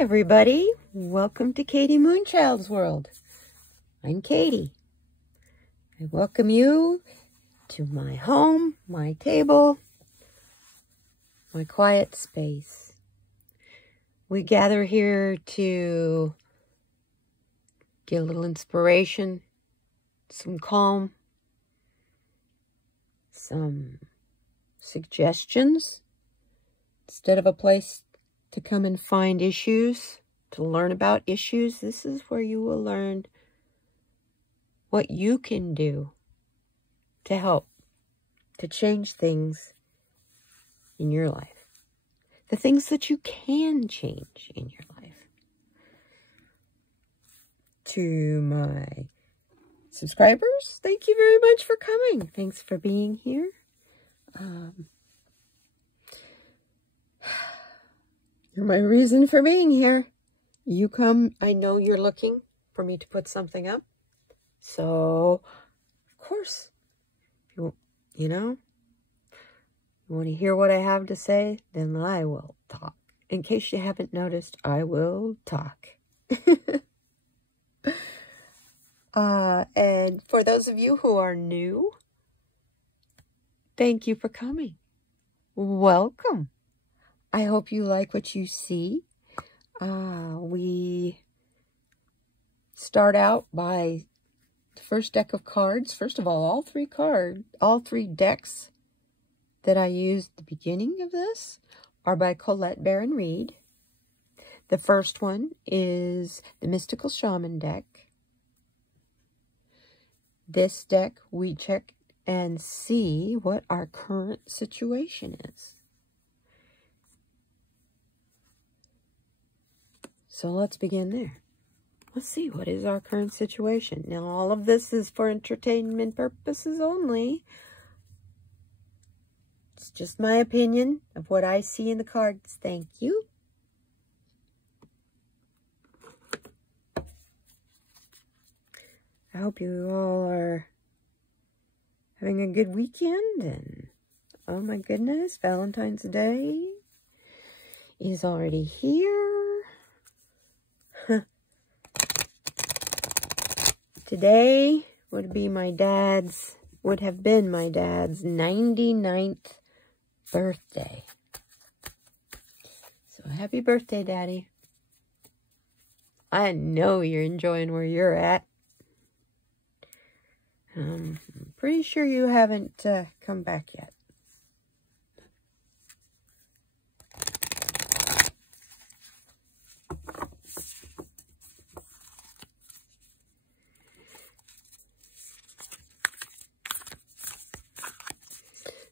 everybody. Welcome to Katie Moonchild's World. I'm Katie. I welcome you to my home, my table, my quiet space. We gather here to get a little inspiration, some calm, some suggestions, instead of a place to come and find issues, to learn about issues. This is where you will learn what you can do to help, to change things in your life. The things that you can change in your life. To my subscribers, thank you very much for coming. Thanks for being here. You're my reason for being here. You come, I know you're looking for me to put something up. So, of course, you want to hear what I have to say, then I will talk. In case you haven't noticed, I will talk. And for those of you who are new, thank you for coming. Welcome. I hope you like what you see. We start out by the first deck of cards. First of all three decks that I used at the beginning of this are by Colette Baron Reid. The first one is the Mystical Shaman deck. This deck, we check and see what our current situation is. So let's begin there. Let's see, what is our current situation? Now, all of this is for entertainment purposes only. It's just my opinion of what I see in the cards. Thank you. I hope you all are having a good weekend. And oh my goodness, Valentine's Day is already here. Today would have been my dad's 99th birthday. So happy birthday, Daddy. I know you're enjoying where you're at. I'm pretty sure you haven't come back yet.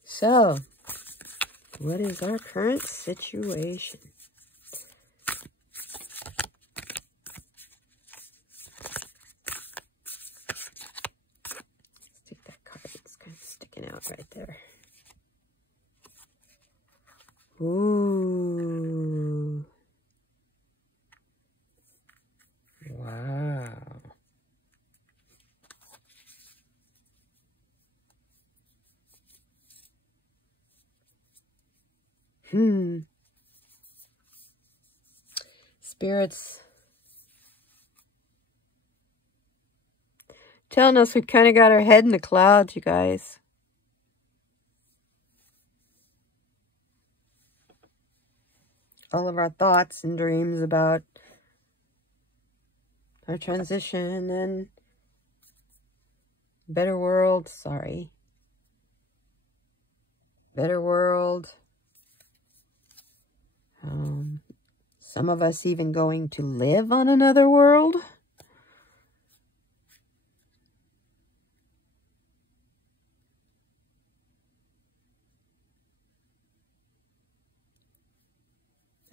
So, what is our current situation? Let's take that card. It's kind of sticking out right there. Ooh. Wow. Spirits telling us we kind of got our head in the clouds, you guys. All of our thoughts and dreams about our transition and better world, better world. Some of us even going to live on another world.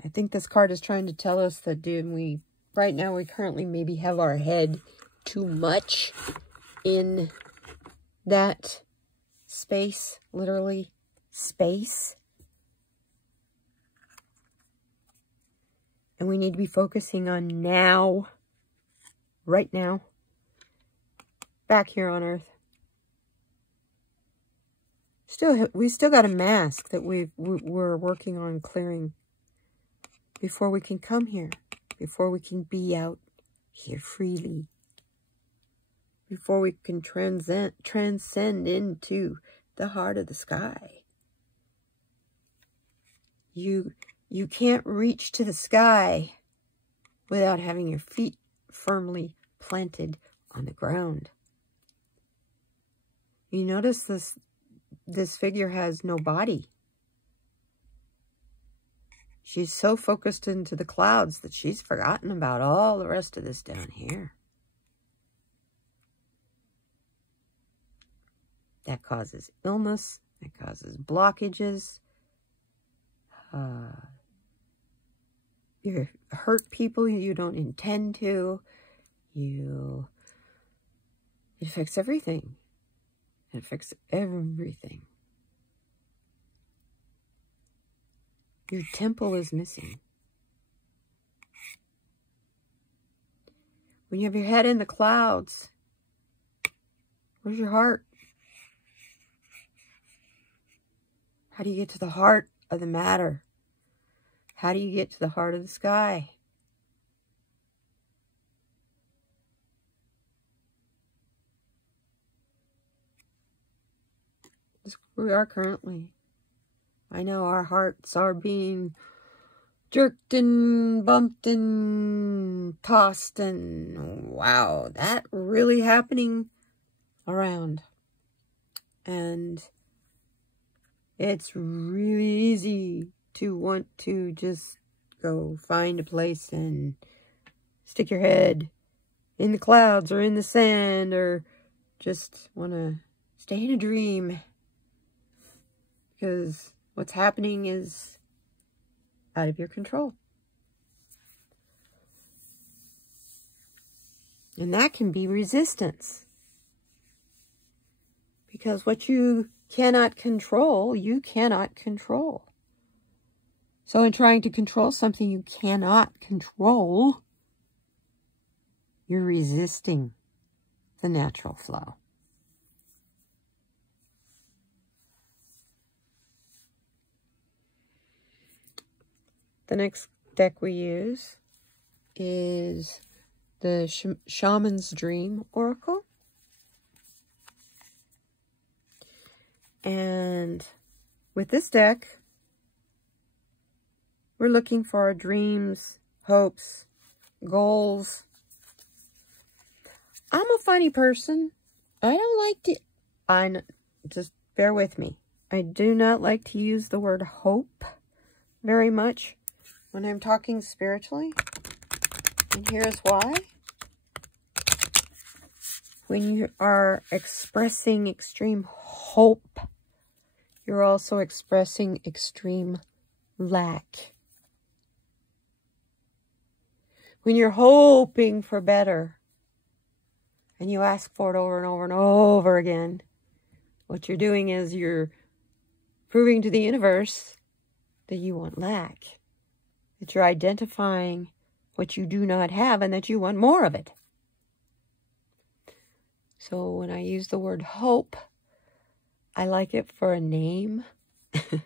I think this card is trying to tell us that, dude, right now we currently maybe have our head too much in that space, literally space. And we need to be focusing on now, right now, back here on Earth. We still got a mask that we're working on clearing before we can come here. before we can be out here freely, before we can transcend into the heart of the sky. You can't reach to the sky without having your feet firmly planted on the ground. You notice this figure has no body. She's so focused into the clouds that she's forgotten about all the rest of this down here. That causes illness. That causes blockages. You hurt people you don't intend to. It affects everything. It affects everything. Your temple is missing. When you have your head in the clouds, where's your heart? How do you get to the heart of the matter? How do you get to the heart of the sky? That's where we are currently. I know our hearts are being jerked and bumped and tossed, and wow, that really happening around. And it's really easy to want to just go find a place and stick your head in the clouds or in the sand, or just want to stay in a dream, because what's happening is out of your control. And that can be resistance. Because what you cannot control, you cannot control. So in trying to control something you cannot control, you're resisting the natural flow. The next deck we use is the Shaman's Dream Oracle. And with this deck, we're looking for our dreams, hopes, goals. I'm a funny person. I don't like to... just bear with me. I do not like to use the word hope very much when I'm talking spiritually. And here's why. When you are expressing extreme hope, you're also expressing extreme lack. When you're hoping for better, and you ask for it over and over and over again, what you're doing is you're proving to the universe that you want lack. That you're identifying what you do not have and that you want more of it. So when I use the word hope, I like it for a name. But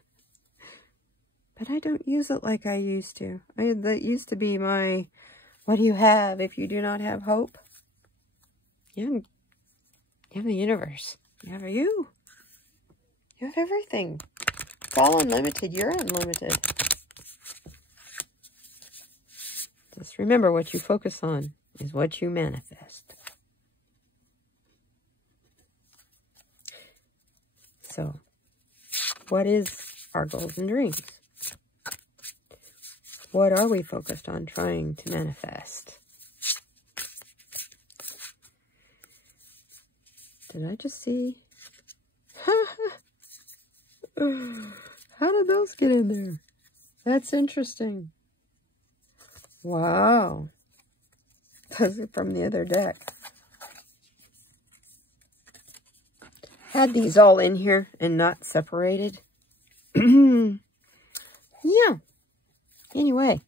I don't use it like I used to. That used to be my, what do you have if you do not have hope? You have the universe. You have you. You have everything. It's all unlimited. You're unlimited. Just remember, what you focus on is what you manifest. So, what is our goals and dreams? What are we focused on trying to manifest? Did I just see? How did those get in there? That's interesting. Wow. Those are from the other deck. Had these all in here and not separated. Yeah. Anyway.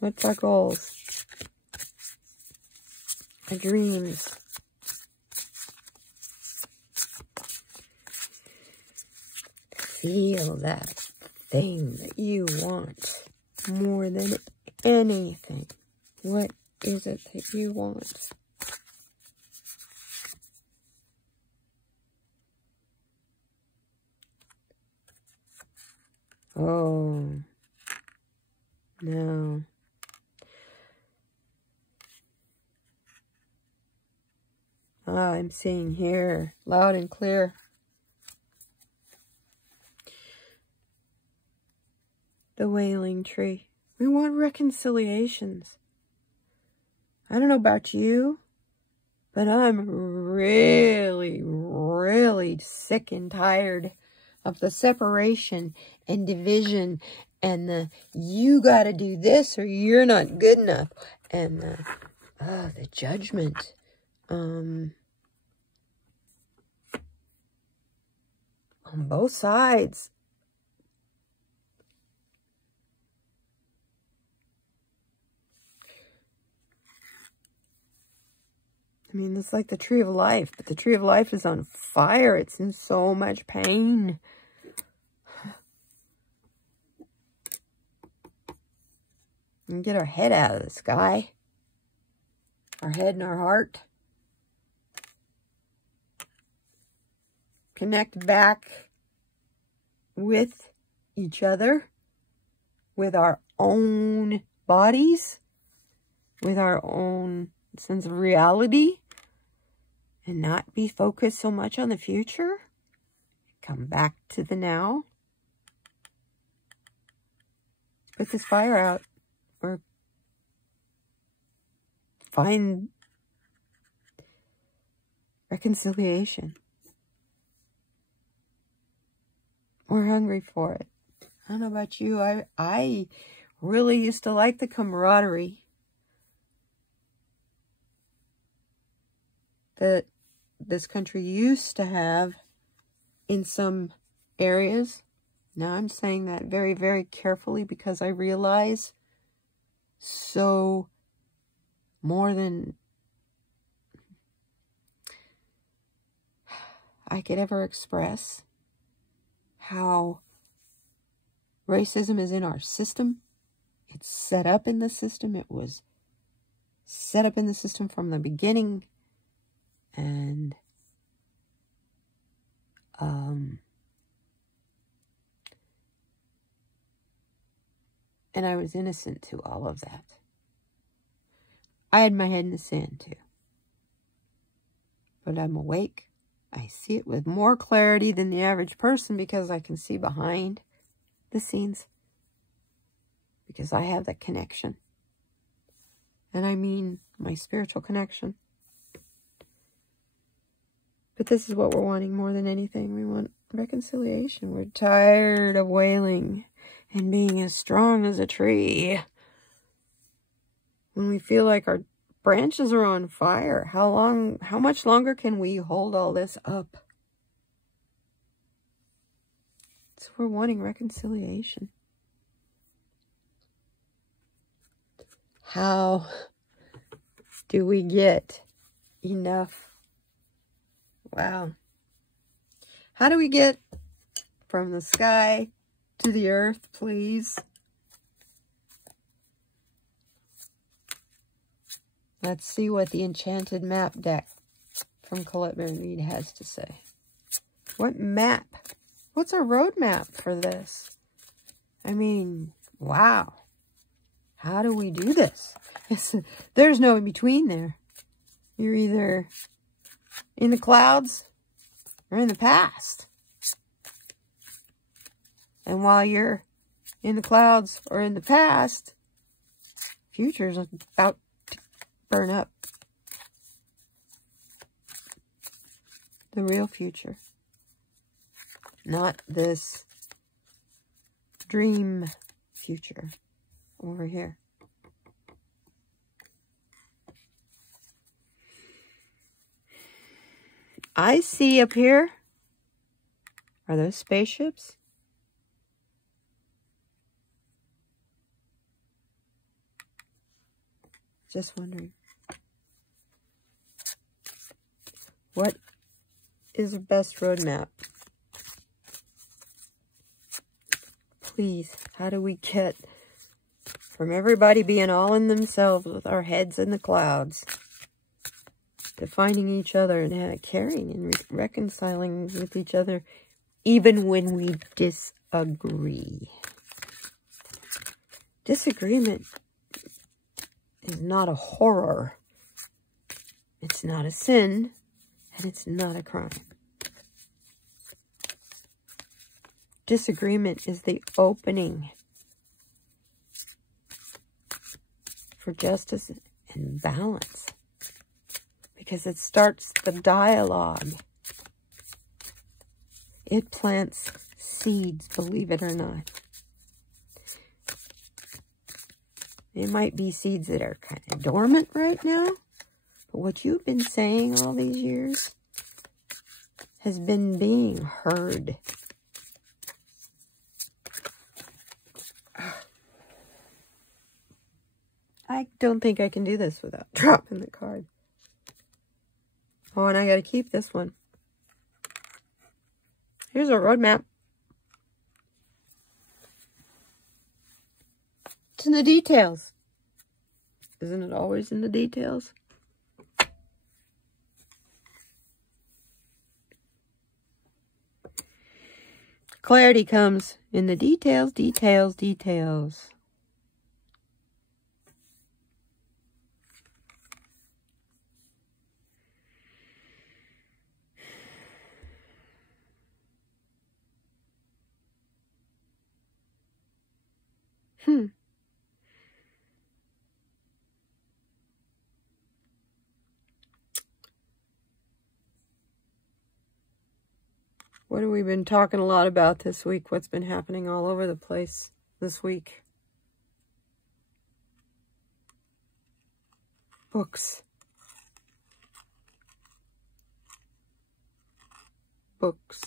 What's our goals? Our dreams. Feel that thing that you want more than anything? What is it that you want? Oh, no. I'm seeing here, loud and clear. The wailing tree. We want reconciliations. I don't know about you, but I'm really, really sick and tired of the separation and division and the you got to do this or you're not good enough and the judgment. On both sides. I mean, it's like the tree of life, but the tree of life is on fire. It's in so much pain. And get our head out of the sky. Our head and our heart. Connect back with each other, with our own bodies, with our own sense of reality, and not be focused so much on the future. Come back to the now. Put this fire out, or find reconciliation. We're hungry for it. I don't know about you. I really used to like the camaraderie that this country used to have in some areas. Now I'm saying that very, very carefully because I realize so more than I could ever express how racism is in our system. It's set up in the system. It was set up in the system from the beginning. And I was innocent to all of that. I had my head in the sand too. But I'm awake. I see it with more clarity than the average person because I can see behind the scenes. Because I have that connection. And I mean my spiritual connection. But this is what we're wanting more than anything. We want reconciliation. We're tired of wailing and being as strong as a tree. When we feel like our branches are on fire, how much longer can we hold all this up? So we're wanting reconciliation. How do we get enough? Wow. How do we get from the sky to the earth, please? Let's see what the Enchanted Map deck from Colette Mary Mead has to say. What map? What's our roadmap for this? I mean, wow. How do we do this? There's no in between there. You're either in the clouds or in the past. And while you're in the clouds or in the past, future's about to burn up. The real future. Not this dream future over here. I see up here, are those spaceships? Just wondering. What is the best roadmap? please, how do we get from everybody being all in themselves with our heads in the clouds to finding each other and caring and reconciling with each other even when we disagree? Disagreement is not a horror. It's not a sin, and it's not a crime. Disagreement is the opening for justice and balance, because it starts the dialogue. It plants seeds, believe it or not. They might be seeds that are kind of dormant right now, but what you've been saying all these years has been being heard. I don't think I can do this without dropping the card. Oh, and I got to keep this one. Here's our roadmap. It's in the details. Isn't it always in the details? Clarity comes in the details, details, details. What have we been talking a lot about this week? What's been happening all over the place this week? Books. Books.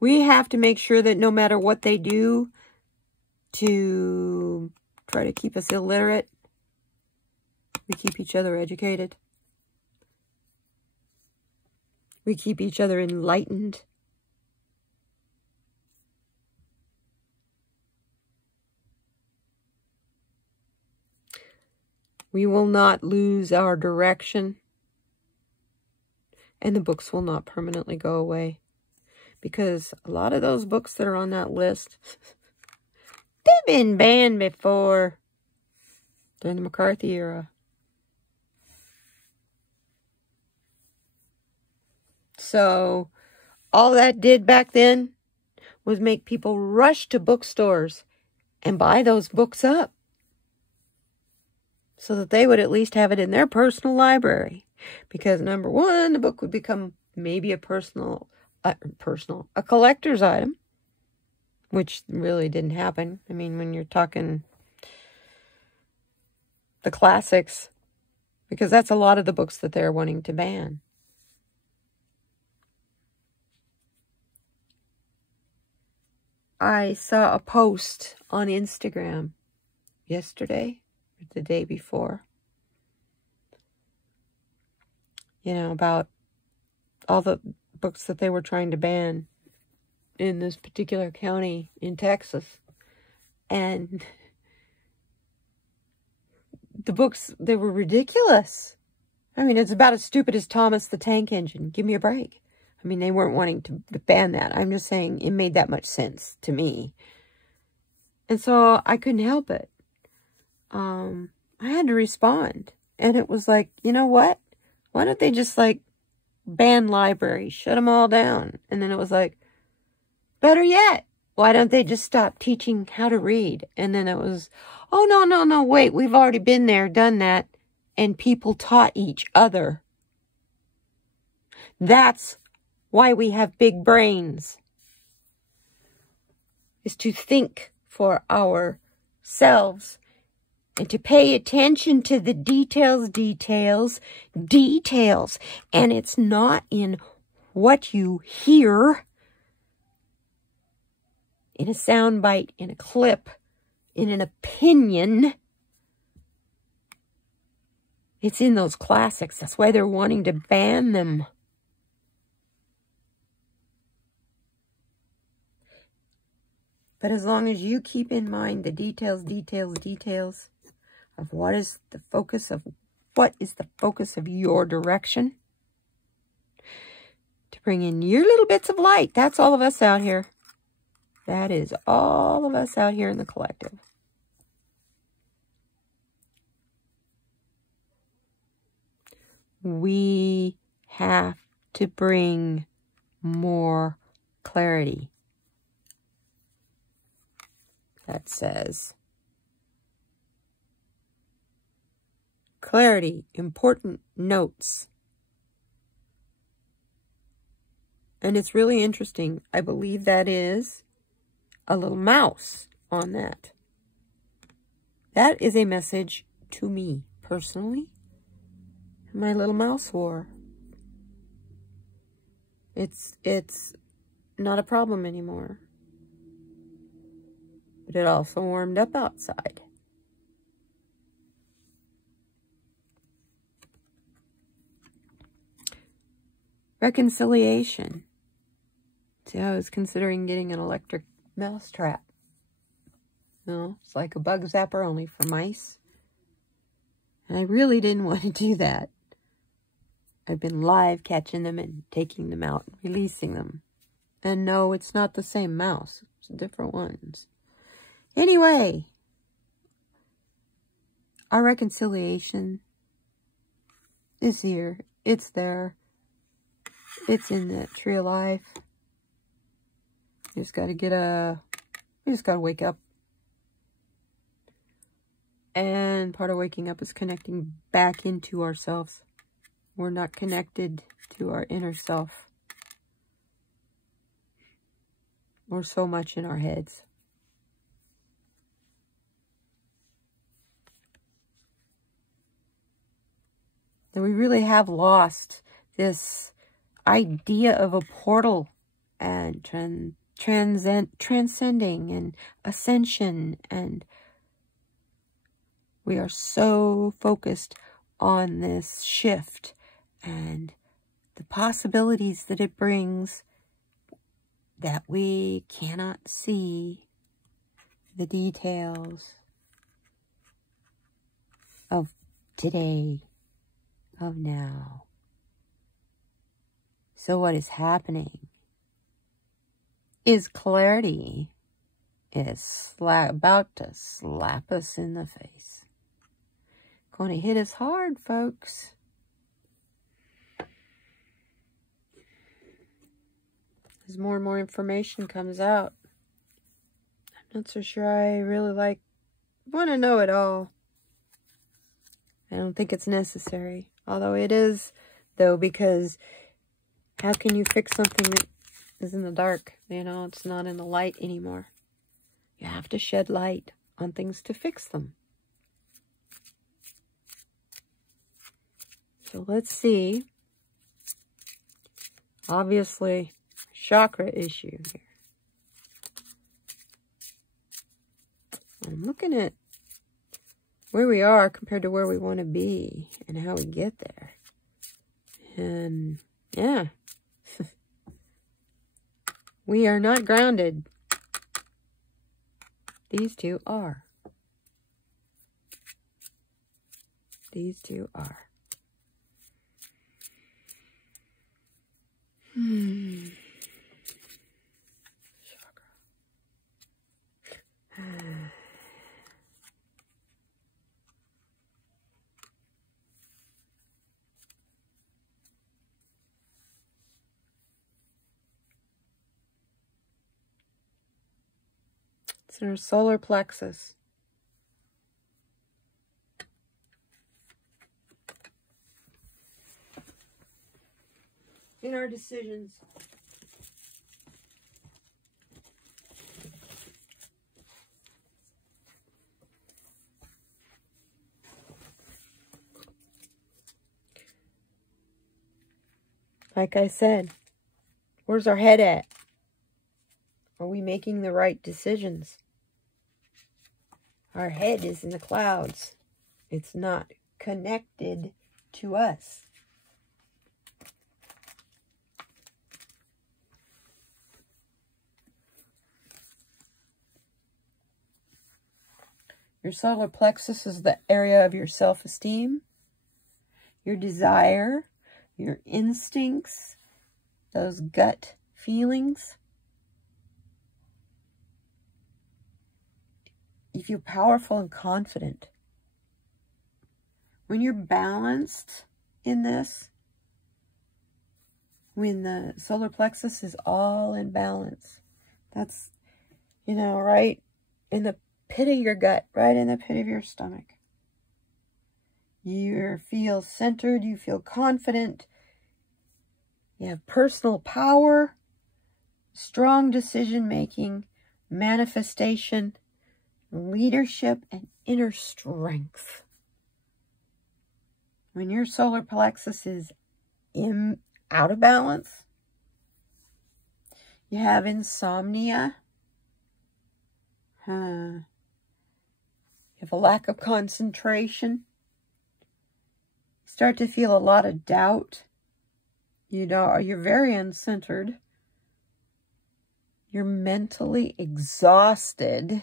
We have to make sure that no matter what they do to try to keep us illiterate, we keep each other educated. We keep each other enlightened. We will not lose our direction. And the books will not permanently go away. Because a lot of those books that are on that list, they've been banned before during the McCarthy era. So all that did back then was make people rush to bookstores and buy those books up so that they would at least have it in their personal library. Because number one, the book would become maybe a a collector's item, which really didn't happen. I mean, when you're talking the classics, because that's a lot of the books that they're wanting to ban. I saw a post on Instagram yesterday, or the day before, about all the books that they were trying to ban in this particular county in Texas. And the books, they were ridiculous. I mean, it's about as stupid as Thomas the Tank Engine. Give me a break. I mean, they weren't wanting to ban that. I'm just saying it made that much sense to me. And so I couldn't help it. I had to respond. And it was like, you know what? Why don't they just, ban libraries, shut them all down? And then it was like, better yet, why don't they just stop teaching how to read? And then it was, oh, no, wait, we've already been there, done that. And people taught each other. That's why we have big brains, is to think for ourselves and to pay attention to the details. And it's not in what you hear in a soundbite, in a clip, in an opinion. It's in those classics. That's why they're wanting to ban them. But as long as you keep in mind the details of what is the focus of your direction, to bring in your little bits of light. That's all of us out here. That is all of us out here in the collective. We have to bring more clarity. That says, clarity, important notes. And it's really interesting. I believe that is a little mouse on that. That is a message to me personally. My little mouse wore. It's not a problem anymore. But it also warmed up outside. Reconciliation. See, I was considering getting an electric mouse trap. No, it's like a bug zapper only for mice. And I really didn't want to do that. I've been live catching them and taking them out, releasing them. And no, it's not the same mouse. It's different ones. Anyway, our reconciliation is here. It's there. It's in the tree of life. You just got to we just got to wake up. And part of waking up is connecting back into ourselves. We're not connected to our inner self. We're so much in our heads. And we really have lost this idea of a portal and transcending and ascension, and we are so focused on this shift and the possibilities that it brings that we cannot see the details of today, of now. So what is happening is clarity is about to slap us in the face. Going to hit us hard, folks. As more and more information comes out, I'm not so sure I really want to know it all. I don't think it's necessary. Although it is, though, because how can you fix something that is in the dark? You know, it's not in the light anymore. You have to shed light on things to fix them. So let's see. Obviously, chakra issue here. I'm looking at where we are compared to where we want to be and how we get there. And yeah, we are not grounded. These two are. These two are. It's in our solar plexus. In our decisions. Like I said, where's our head at? Are we making the right decisions? Our head is in the clouds. It's not connected to us. Your solar plexus is the area of your self-esteem, your desire, your instincts, those gut feelings. You feel powerful and confident. When you're balanced in this, when the solar plexus is all in balance, that's, you know, right in the pit of your gut, right in the pit of your stomach. You feel centered, you feel confident, you have personal power, strong decision-making, manifestation, leadership, and inner strength. When your solar plexus is out of balance, you have insomnia, you have a lack of concentration, you start to feel a lot of doubt, you're very uncentered, you're mentally exhausted,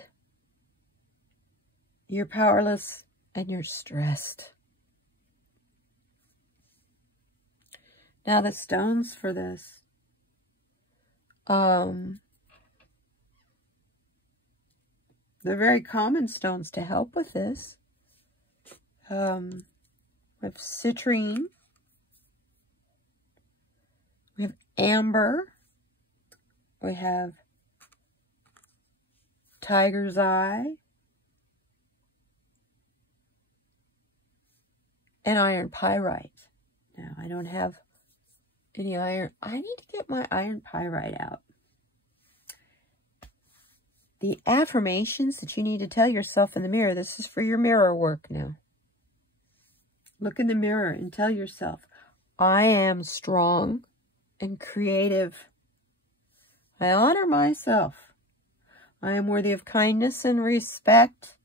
you're powerless, and you're stressed. Now the stones for this. They're very common stones to help with this. We have citrine. We have amber. We have tiger's eye. And iron pyrite. Now, I don't have any iron. I need to get my iron pyrite out. The affirmations that you need to tell yourself in the mirror. This is for your mirror work now. Look in the mirror and tell yourself, I am strong and creative. I honor myself. I am worthy of kindness and respect.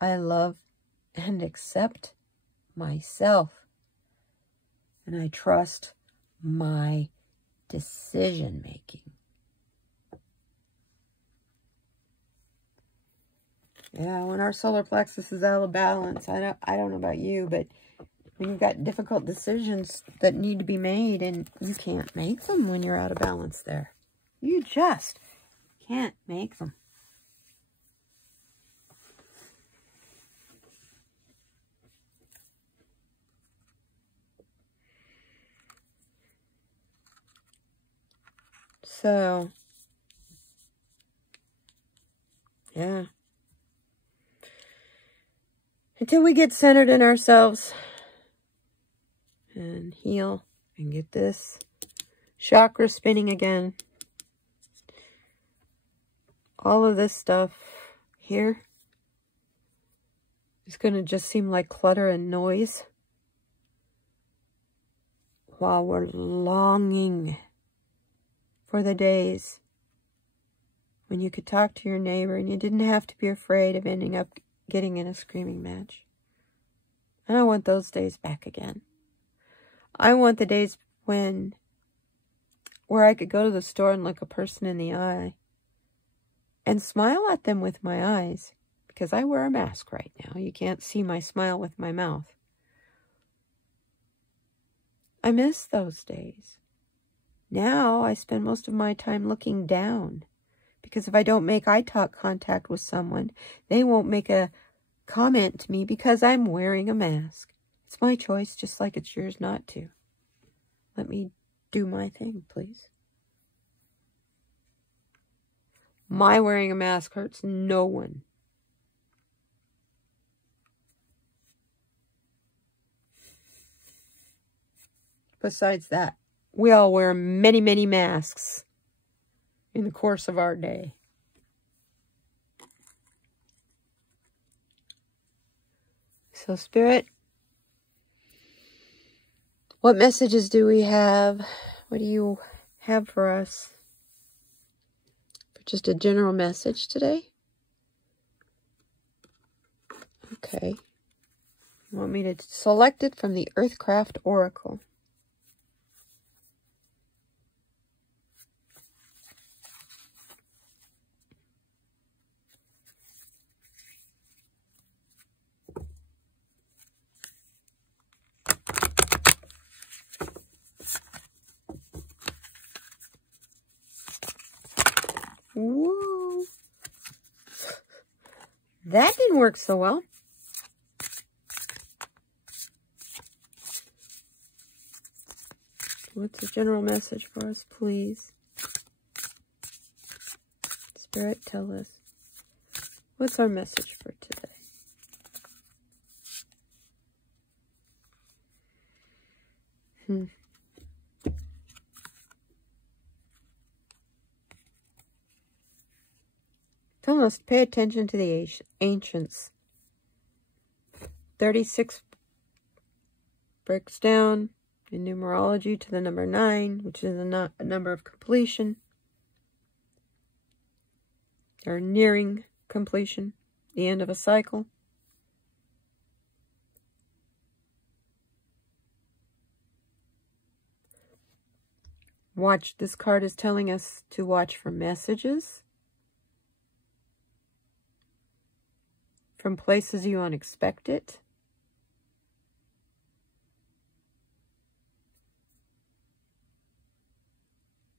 I love and accept myself. And I trust my decision making. Yeah, when our solar plexus is out of balance, I don't know about you, but when you've got difficult decisions that need to be made and you can't make them when you're out of balance there. You just can't make them. So, yeah. Until we get centered in ourselves and heal and get this chakra spinning again, all of this stuff here is going to just seem like clutter and noise while we're longing for the days when you could talk to your neighbor and you didn't have to be afraid of ending up getting in a screaming match. And I want those days back again. I want the days where I could go to the store and look a person in the eye and smile at them with my eyes, because I wear a mask right now. You can't see my smile with my mouth. I miss those days. Now I spend most of my time looking down, because if I don't make eye contact with someone, they won't make a comment to me because I'm wearing a mask. It's my choice, just like it's yours not to. Let me do my thing, please. My wearing a mask hurts no one. Besides that, we all wear many, many masks in the course of our day. So, Spirit, what messages do we have? What do you have for us? For just a general message today? Okay. You want me to select it from the Earthcraft Oracle. Whoa. That didn't work so well. What's the general message for us, please? Spirit, tell us. What's our message for today? Telling us to pay attention to the ancients. 36 breaks down in numerology to the number 9, which is a number of completion. They're nearing completion, the end of a cycle. Watch, this card is telling us to watch for messages from places you unexpect it.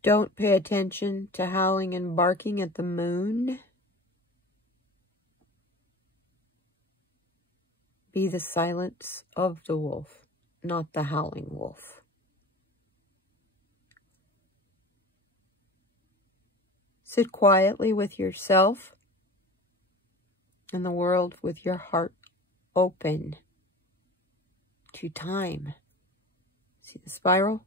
Don't pay attention to howling and barking at the moon. Be the silence of the wolf, not the howling wolf. Sit quietly with yourself and the world with your heart open to time. See the spiral?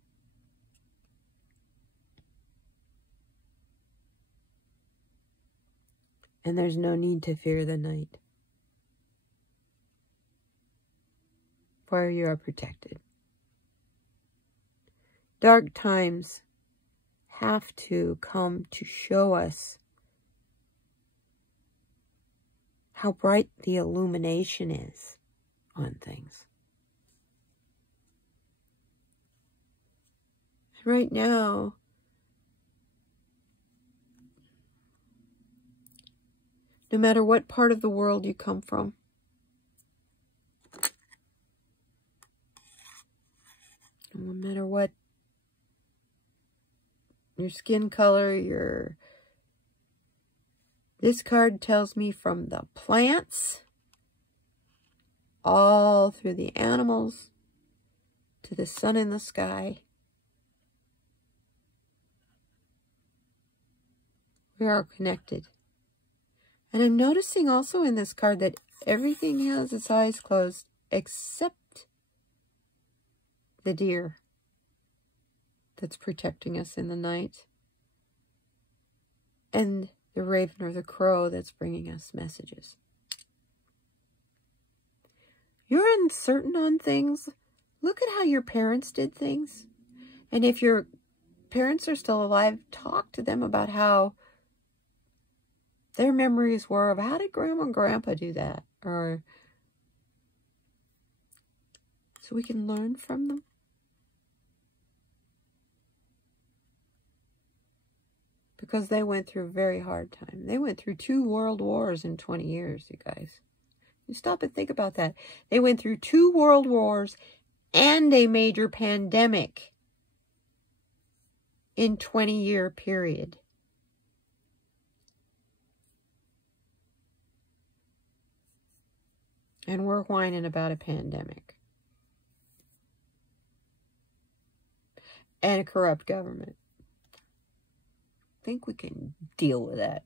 And there's no need to fear the night, for you are protected. Dark times have to come to show us how bright the illumination is on things. Right now, no matter what part of the world you come from, no matter what your skin color, this card tells me from the plants all through the animals to the sun in the sky. We are connected. And I'm noticing also in this card that everything has its eyes closed except the deer that's protecting us in the night, and the raven or the crow that's bringing us messages. You're uncertain on things. Look at how your parents did things. And if your parents are still alive, talk to them about how their memories were of how did Grandma and Grandpa do that? Or so we can learn from them. Because they went through a very hard time. They went through 2 world wars in 20 years, you guys. You stop and think about that. They went through 2 world wars and a major pandemic in 20-year period. And we're whining about a pandemic. And a corrupt government. I think we can deal with that.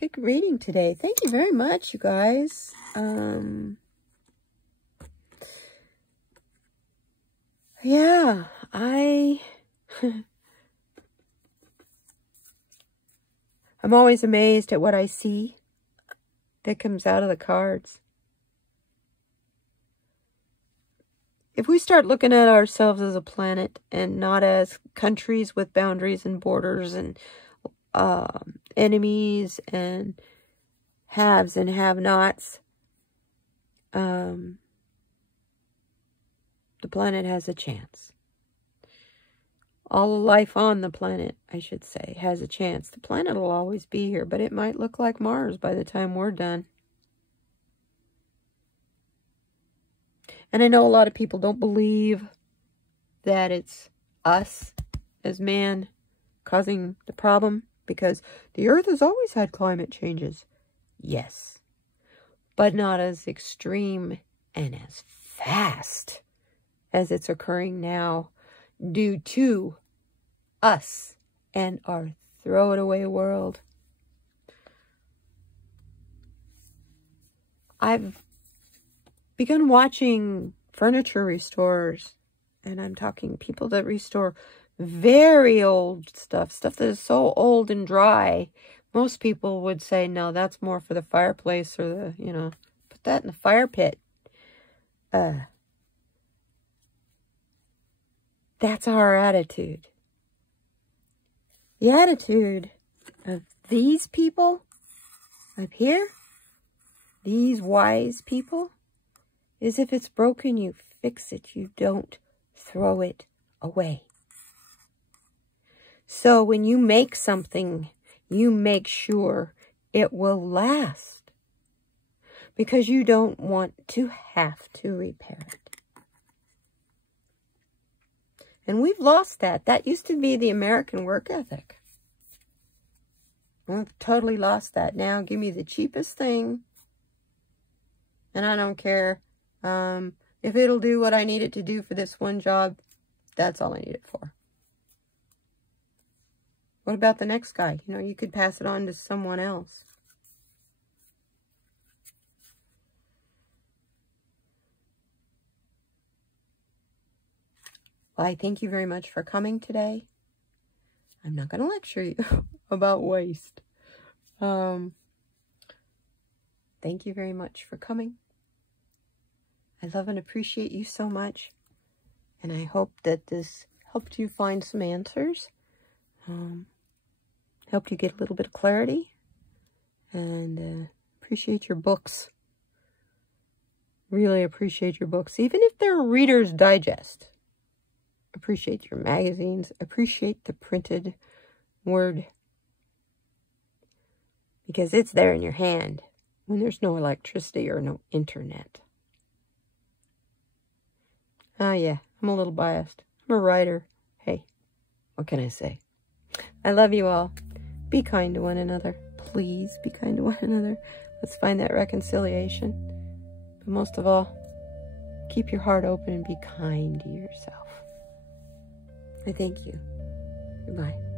Good reading today. Thank you very much, you guys. Yeah, I'm always amazed at what I see that comes out of the cards. if we start looking at ourselves as a planet and not as countries with boundaries and borders and enemies and haves and have-nots, the planet has a chance. All life on the planet, I should say, has a chance. The planet will always be here, but it might look like Mars by the time we're done. And I know a lot of people don't believe that it's us as man causing the problem, because the Earth has always had climate changes. Yes, but not as extreme and as fast as it's occurring now due to us and our throw-it-away world. I've begun watching furniture restorers, and I'm talking people that restore very old stuff that is so old and dry. Most people would say, no, that's more for the fireplace or the, you know, put that in the fire pit. That's our attitude. The attitude of these people up here, these wise people, is if it's broken, you fix it. You don't throw it away. So when you make something, you make sure it will last, because you don't want to have to repair it. And we've lost that. That used to be the American work ethic. We've totally lost that. Now give me the cheapest thing, and I don't care. If it'll do what I need it to do for this one job, that's all I need it for. What about the next guy? You know, you could pass it on to someone else. Well, I thank you very much for coming today. I'm not going to lecture you about waste. Thank you very much for coming. I love and appreciate you so much. And I hope that this helped you find some answers. Helped you get a little bit of clarity. And appreciate your books. Really appreciate your books. Even if they're Reader's Digest. Appreciate your magazines. Appreciate the printed word. Because it's there in your hand when there's no electricity or no internet. Ah, yeah, I'm a little biased. I'm a writer. Hey, what can I say? I love you all. Be kind to one another. Please be kind to one another. Let's find that reconciliation. But most of all, keep your heart open and be kind to yourself. I thank you. Goodbye.